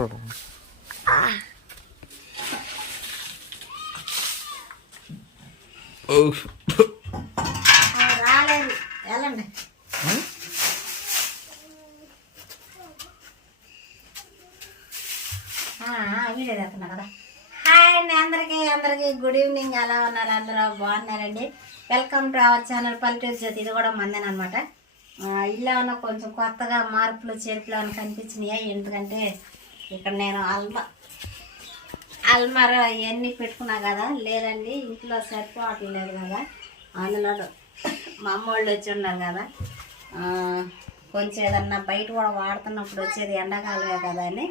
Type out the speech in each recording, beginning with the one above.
చూడు ఓ. ఆ, రాలేదు వెళ్ళండి ఆ, ఆ, వీడియో తెస్తున్నా కదా హాయ్ అండి అందరికీ అందరికీ గుడ్ ఈవినింగ్. ఎలా ఉన్నారు అందరూ? బాగున్నారండి? వెల్కమ్ టు అవర్ ఛానల్ పల్లెటూరు జ్యోతి. ఇది కూడా మందేనమాట ఇల్లు ఏమన్నా కొంచెం కొత్తగా మార్పులు చేర్పులు ఏమైనా కనిపించినాయా ఎందుకంటే ఇక్కడ నేను అల్మా అల్మార ఇవన్నీ పెట్టుకున్నా కదా లేదండి ఇంట్లో సరిపోవట్లేదు కదా. అందులో మా అమ్మ వాళ్ళు వచ్చి ఉన్నారు కదా. కొంచెం ఏదన్నా బయట కూడా వాడుతున్నప్పుడు వచ్చేది ఎండాకాలమే కదా అని.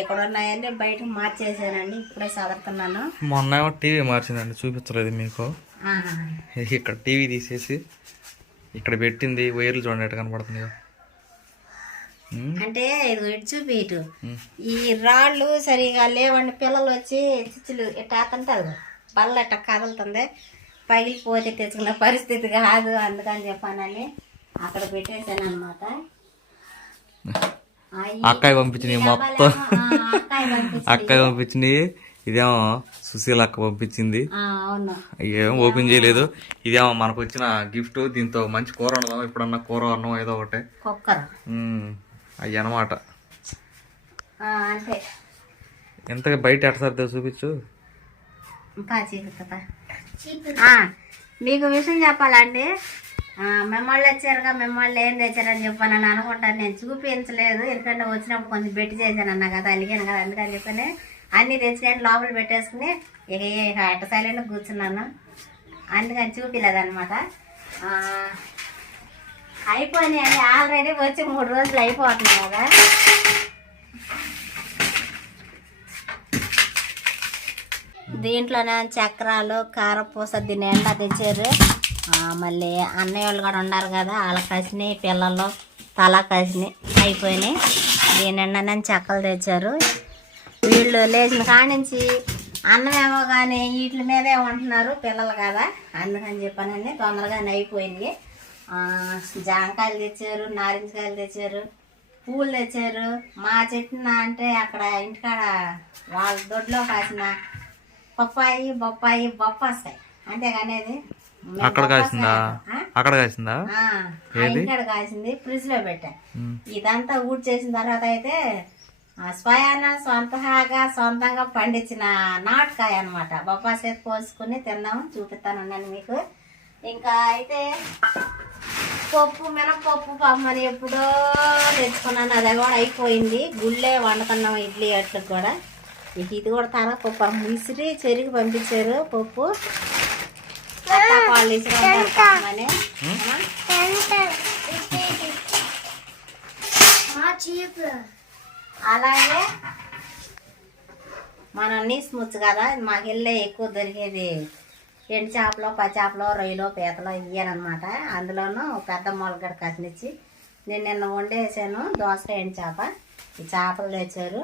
ఇక్కడ ఉన్నాయన్నీ బయట మార్చేసానండి ఇప్పుడే చదువుతున్నాను మొన్న టీవీ మార్చిందండి చూపించలేదు మీకు. ఇక్కడ టీవీ తీసేసి ఇక్కడ పెట్టింది వైర్లు చూడండి కనపడుతుంది ఉమ్, అంటే ఇది ఇటు చూపి ఇటు ఉమ్. ఈ రాళ్ళు సరిగా లేవండి. పిల్లలు వచ్చి చిచ్చులు ఇట్ట ఆతంటారు బల్ల ఇట్ట కదులుతుంది. పగిలిపోతే తెచ్చుకునే పరిస్థితి కాదు. అందుకని చెప్పానని అక్కడ పెట్టేశాను అనమాట అక్కయ్య పంపించింది మొత్తం. అక్కయ్య పంపించింది. ఇదేమో సుశీల అక్క పంపించింది. అవును. ఏం ఓపెన్ చేయలేదు. ఇదేమో మనకు వచ్చిన గిఫ్ట్. దీంతో మంచి కూర వండుదాం. ఎప్పుడన్నా కూర అన్నం ఏదో ఒకటి. కుక్కర్. అవి అనమాట అంతే. ఎంతగా బయట ఎట్ట సర్దో చూపించు. మీకు విషయం చెప్పాలండి మిమ్మల్ని వచ్చారుగా మిమ్మల్ని ఏం తెచ్చారని చెప్పాను అని అనుకుంటాను. నేను చూపించలేదు. ఎందుకంటే వచ్చినప్పుడు కొంచెం బెట్టి చేశాను అన్న కదా అలిగాను కదా అందుకని చెప్పని అన్నీ తెచ్చినట్టు లోపల పెట్టేసుకుని ఇక ఇక అట్ట సైలెంట్ కూర్చున్నాను. అందుకని చూపించలేదు అనమాట అయిపోయినాయి ఆల్రెడీ వచ్చి మూడు రోజులు అయిపోతున్నాయి కదా. దీంట్లోనే చక్రాలు కారపూస దీని ఎండ తెచ్చారు. మళ్ళీ అన్నయ్య వాళ్ళు కూడా ఉన్నారు కదా వాళ్ళ కసినాయి పిల్లలు తల కసినాయి అయిపోయినాయి. దీని ఎండనే చెక్కలు తెచ్చారు. వీళ్ళు లేచిన కానించి అన్నమేమో కానీ వీటి మీదే ఉంటున్నారు పిల్లలు కదా. అందుకని చెప్పానని తొందరగానే అయిపోయింది. జాంకాయలు తెచ్చారు నారింజకాయలు తెచ్చారు పూలు తెచ్చారు. మా చెట్టున అంటే అక్కడ ఇంటికాడ వాళ్ళ దొడ్లో కాసిన పప్పాయి బొప్పాయి బొప్పాస్తాయి అంతేగానేది అక్కడ కాసిందా? అక్కడ కాసిందా? ఇంటికాడ కాసింది ఫ్రిడ్జ్లో పెట్టా. ఇదంతా ఊడ్ చేసిన తర్వాత అయితే స్వయాన సొంతగా సొంతంగా పండించిన నాటుకాయ అనమాట బొప్పాసి కోసుకుని తిన్నాము చూపిస్తానన్నాను మీకు. ఇంకా అయితే పప్పు మినపప్పు పాపం మరి ఎప్పుడో తెచ్చుకున్నాను. అది కూడా అయిపోయింది. గుళ్ళే వండుతున్నాం ఇడ్లీ అట్లకు కూడా. ఇది కూడా తల పప్పు. మిసిరి చెరిగి పంపించారు పప్పు. వాళ్ళు ఇసుకుంటారు. అలాగే మన నీస్ ముచ్చు కదా మాకు వెళ్ళే ఎక్కువ దొరికేది. ఎండు చేపలు పచ్చేపలు రొయ్యలు పీతలు ఇయ్యానమాట అందులోనూ పెద్ద మొలగడ కసినిచ్చి నేను నిన్న వండేసాను దోసకాయ ఎండు చేప. ఈ చేపలు తెచ్చారు.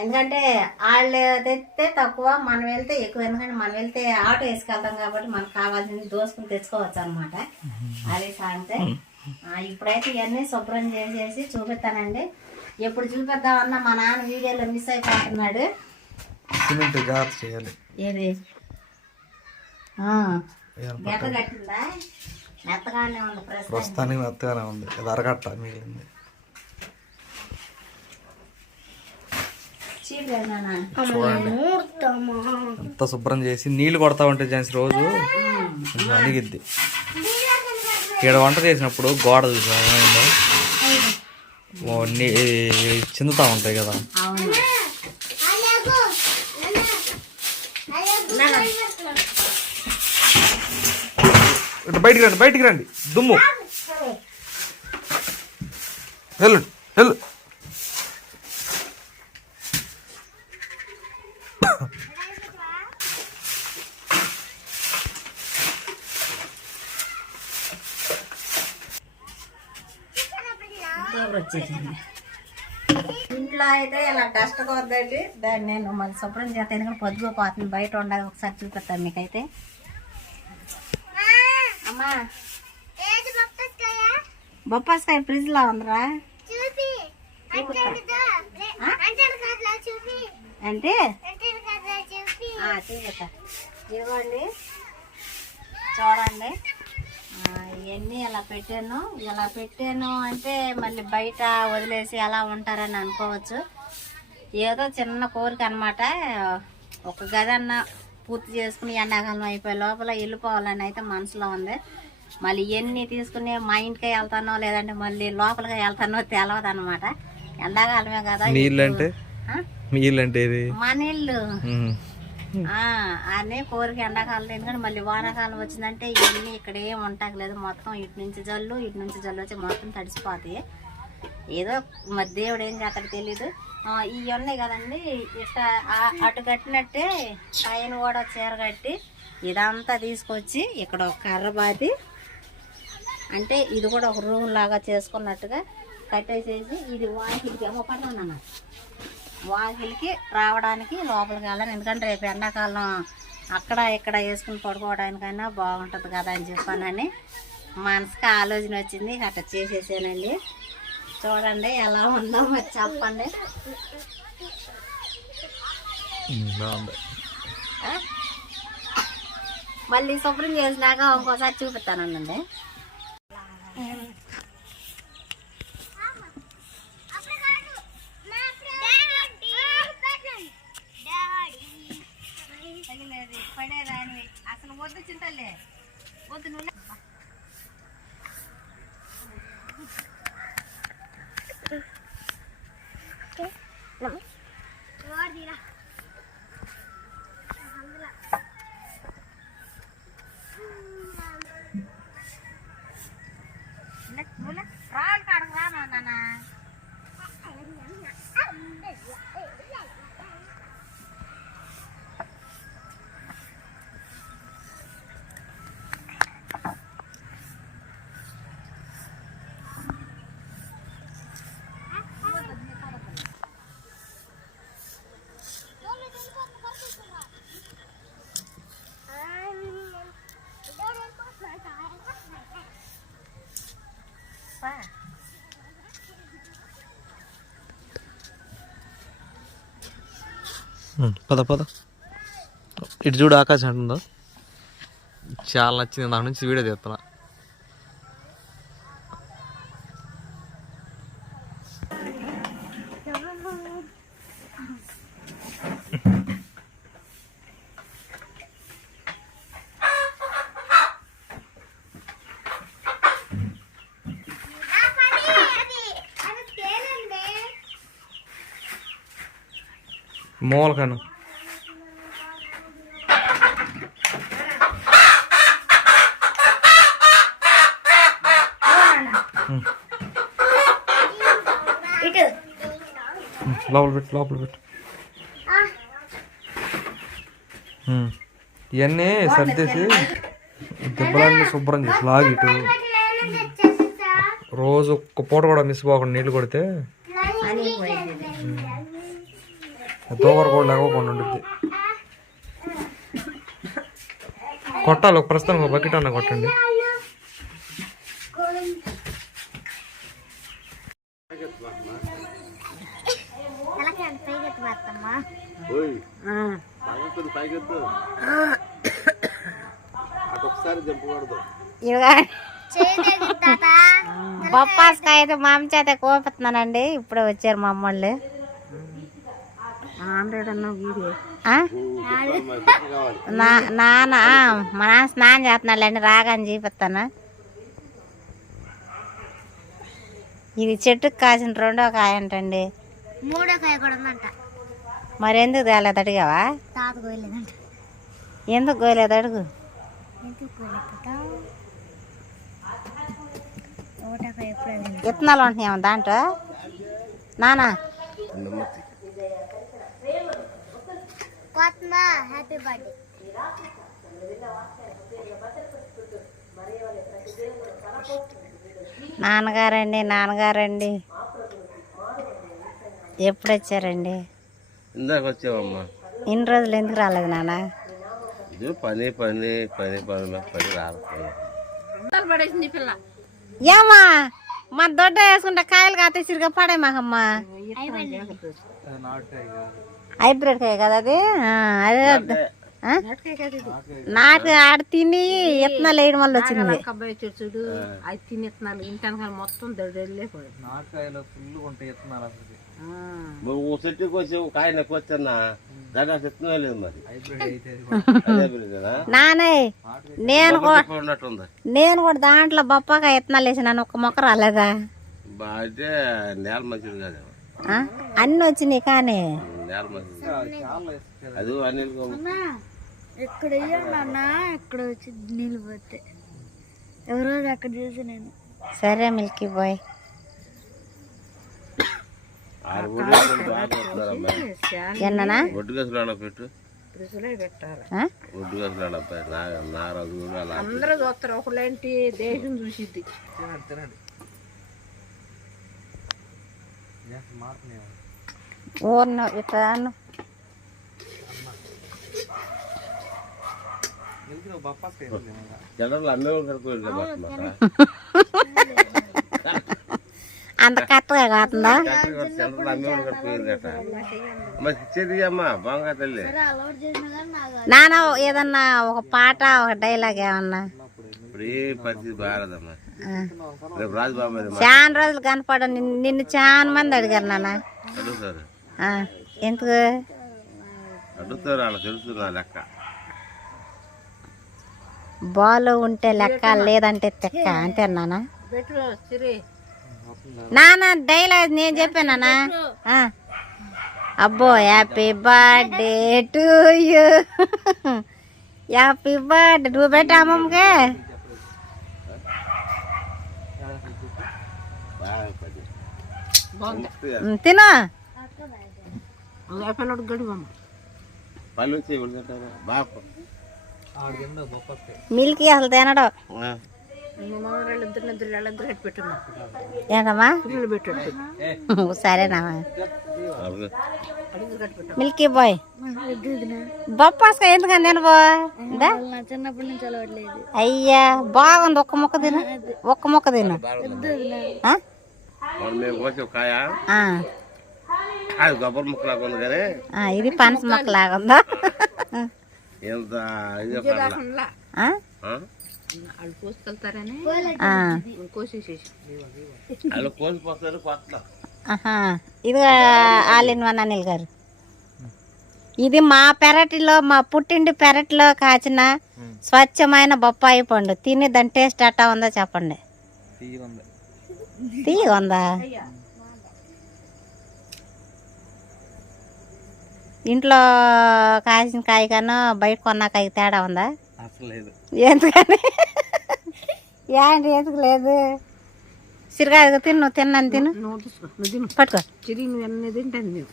ఎందుకంటే వాళ్ళు తెస్తే తక్కువ మనం వెళ్తే ఎక్కువ. ఎందుకంటే మనం వెళ్తే ఆటో వేసుకెళ్తాం కాబట్టి మనకు కావాల్సింది దోసుకుని తెచ్చుకోవచ్చు అనమాట అది సాగితే ఇప్పుడైతే ఇవన్నీ శుభ్రం చేసేసి చూపిస్తానండి. ఎప్పుడు చూపిద్దామన్నా మా నాన్న వీడియోలో మిస్ అయిపోతున్నాడు. ఏది ఆ, ఏం గెట కట్టిందా మెత్తగానే ఉంది ప్రస్తుతం ప్రస్తుతానికి. మెత్తగానే ఉంది. ఇది అరగట్ట మిగిలింది. అంత శుభ్రం చేసి నీళ్ళు కొడతా ఉంటే జెంట్స్ రోజు కొంచెం అలిగిద్ది. ఇక్కడ వంట చేసినప్పుడు గోడ చూసా ఏమైందో? చిందుతా ఉంటాయి కదా అవును నాన్న, రండి బయటికి రండి బయటికి రండి. దుమ్ము. వెళ్ళండి వెళ్ళు వచ్చేసింది ఇంట్లో అయితే ఇలా డస్ట్ కొద్దండి దాన్ని నేను మళ్ళీ శుభ్రం చేస్తాను. ఎందుకంటే పొద్దుపోతుంది బయట ఉండాలి ఒకసారి చూపిస్తాను మీకైతే. బొప్పాస్కాయ? ఫ్రిడ్జ్లో ఉందిరా? అంటే? చూపిస్తా ఇదిగోండి. చూడండి. ఇవన్నీ ఇలా పెట్టాను? ఇలా పెట్టాను అంటే మళ్ళీ బయట వదిలేసి అలా ఉంటారని అనుకోవచ్చు. ఏదో చిన్న కోరిక అనమాట ఒక గది అన్న పూర్తి చేసుకుని ఎండాకాలం అయిపోయే లోపల వెళ్ళిపోవాలని అయితే మనసులో ఉంది. మళ్ళీ ఇవన్నీ తీసుకుని మా ఇంటికి వెళ్తానో లేదంటే మళ్ళీ లోపలికి వెళ్తానో తెలియదు అనమాట ఎండాకాలమే కదా అంటే? ఆ? నీళ్ళు అంటే ఇది మన ఇల్లు. అనే కోరిక ఎండాకాలం ఎందుకంటే మళ్ళీ వానాకాలం వచ్చిందంటే ఇవన్నీ ఇక్కడ ఏం ఉండట్లేదు మొత్తం ఇటు నుంచి జల్లు ఇటు నుంచి జల్లు వచ్చి మొత్తం తడిసిపోతాయి. ఏదో మరి దేవుడు ఏం చేస్తాడో తెలీదు. ఇవి ఉన్నాయి కదండి. ఇట్లా అటు కట్టినట్టే పైన కూడా చీర కట్టి ఇదంతా తీసుకొచ్చి ఇక్కడ ఒక కర్ర బాతి. అంటే ఇది కూడా ఒక రూమ్ లాగా చేసుకున్నట్టుగా కట్టేసేసి ఇది వాకిలికి ఏమో పడుతున్నా వాకిలికి రావడానికి లోపలికి వెళ్ళాలి. ఎందుకంటే రేపు ఎండాకాలం అక్కడ ఇక్కడ వేసుకుని పడుకోవడానికైనా బాగుంటుంది కదా అని చెప్పానని మనసుకి ఆలోచన వచ్చింది. అట్లా చేసేసానండి. చూడండి ఎలా ఉందో మరి చెప్పండి? మళ్ళీ శుభ్రం చేసినాక ఇంకోసారి చూపిస్తానండి. అసలు వద్దు చింతలే వద్దు నువ్వు ఉమ్, పద పద. ఇటు చూడు ఆకాశం అంటుందో చాలా నచ్చింది. దాని నుంచి వీడియో తీస్తున్నా. మూలకను. లోపల పెట్టు లోపల పెట్టు. ఇవన్నీ సర్దేసి దెబ్బలన్నీ శుభ్రం చేసి లాగి ఇటు. రోజు ఒక్క పూట కూడా మిస్ పోకుండా నీళ్ళు కొడితే అని పోయింది దోవర కూడా లేకపోకుండా ఉండుద్ది. కొట్టాలి ఒక ప్రస్తుతం ఒక బకెట్ అన్న కొట్టండి. బొప్పాస్కాయ అయితే మా అమ్మ చేత కోపిస్తున్నానండి. ఇప్పుడే వచ్చారు మా అమ్మోళ్ళు. నాన్న ఆ, మా నాన్న స్నానం చేస్తున్నాళ్ళండి రాగానే చూపిస్తాను. ఇది చెట్టుకు కాసిన రెండో కాయ అంటండి. మూడో కాయ కూడా ఉందంట. మరి ఎందుకు తేలేదు అడిగావా? ఎందుకు గోలేదు అడుగు. విత్తనాలు ఉంటున్నాయేమో దాంట్లో? నానా? హ్యాపీ బర్త్డే నాన్నగారండి నాన్నగారండి. ఎప్పుడు వచ్చారండి ఇందాక వచ్చావమ్మా ఇన్ని రోజులు ఎందుకు రాలేదు నాన్న? ఇది పని పని పని పని పని రాలేదు ఏమా మా దొడ్డ వేసుకుంటే కాయలు కాతే సిరిగా పడే మాకమ్మా హైబ్రిడ్ కాయ కదా అది? అదే? నాటు ఆడ తిని ఇత్తనాలు వేయడం వల్ల వచ్చింది. అబ్బాయి చూడు. అది మొత్తం దొడ్డలే నాటుకాయలు ఫుల్ ఉంటాయి అసలు ఓ చెట్టుకి వచ్చి ఒక వచ్చన్నా చెప్తున్నా లేదు మరి? నానే నేను కూడా నేను కూడా దాంట్లో బొప్పగా ఇత్తనాలు వేసినాను ఒక్క మొక్క రాలేదా? అంటే నేల మంచిది? అన్ని వచ్చినాయి కానీ. అనిల్ ఇక్కడ వేయండి అన్న ఇక్కడ వచ్చి నీళ్ళు పోతే ఎవరో అక్కడ చూసి నేను. సరే మిల్కీ బాయ్. ఎన్ననా? ఒడ్డు గసలు పెట్టు? ఒడ్డు గసలు అందరూ చూస్తారు ఒకళ్ళేంటి దేశం చూసిద్ది తినండి తినండి గ్యాస్ మారుతున్నాయి ఊర్ను ఇట్లా అను. మిల్క్ నువ్వు బొప్పాస్ జనరల్ అమ్మే వాళ్ళు కడుకోలేదు కదా అంత కత్తగా కాతుందా నాన్న ఏదన్నా ఒక పాట ఒక డైలాగ్ ఏమన్నా ఇప్పుడు ఏ పరిస్థితి బాగాలేదమ్మా చాలా రోజులు కనపడ నిన్ను చాలా మంది అడిగారు నాన్న. ఎందుకు? అడుగుతారు అలా తెలుసు నా లెక్క. బాలు ఉంటే లెక్క లేదంటే తెక్క అంతే నాన్న. నాన్న డైలాగ్ నేను చెప్పానా అబ్బో happy birthday to you. Happy birthday. నువ్వు పెట్టా అమ్మమ్మకే? వాళ్ళిద్దరు కట్టి పెట్టున్నా ఏంటమ్మా. Milky boy. ఎందుకని తినబో? చిన్నప్పటి నుంచి అయ్యా బాగుంది ఒక్క ముక్క తిను. ఒక్క ముక్క తిను. మేము కాయ. అది గొప్ప ముక్కలాగా ఉంది కానీ ఇది పనస మొక్క లాగుందా ఎంత ఇదే పర్లా. ఆ? ఆ? వాళ్ళు కోసుకెళ్తారని. ఆ, కోసేసేసి. వాళ్ళు కోసిపోతారు కొత్త. ఆహా. ఇది ఆల్ ఇన్ వన్ అనిల్ గారు. ఇది మా పెరటిలో మా పుట్టింటి పెరటిలో కాచిన స్వచ్ఛమైన బొప్పాయి పండు. తిని దాని టేస్ట్ ఎట్టా ఉందో చెప్పండి. తీయ ఉంది? తీయగా ఉందా ఇంట్లో కాసిన కాయ కన్నా బయట కొన్న కాయ తేడా ఉందా? అసలు లేదు. ఎందుకని? ఏంటి ఎందుకు లేదు? సిరిగా తిను తిన్నాను తిను. పట్టుకో. చిరి నువ్వు ఎన్ని తింటాను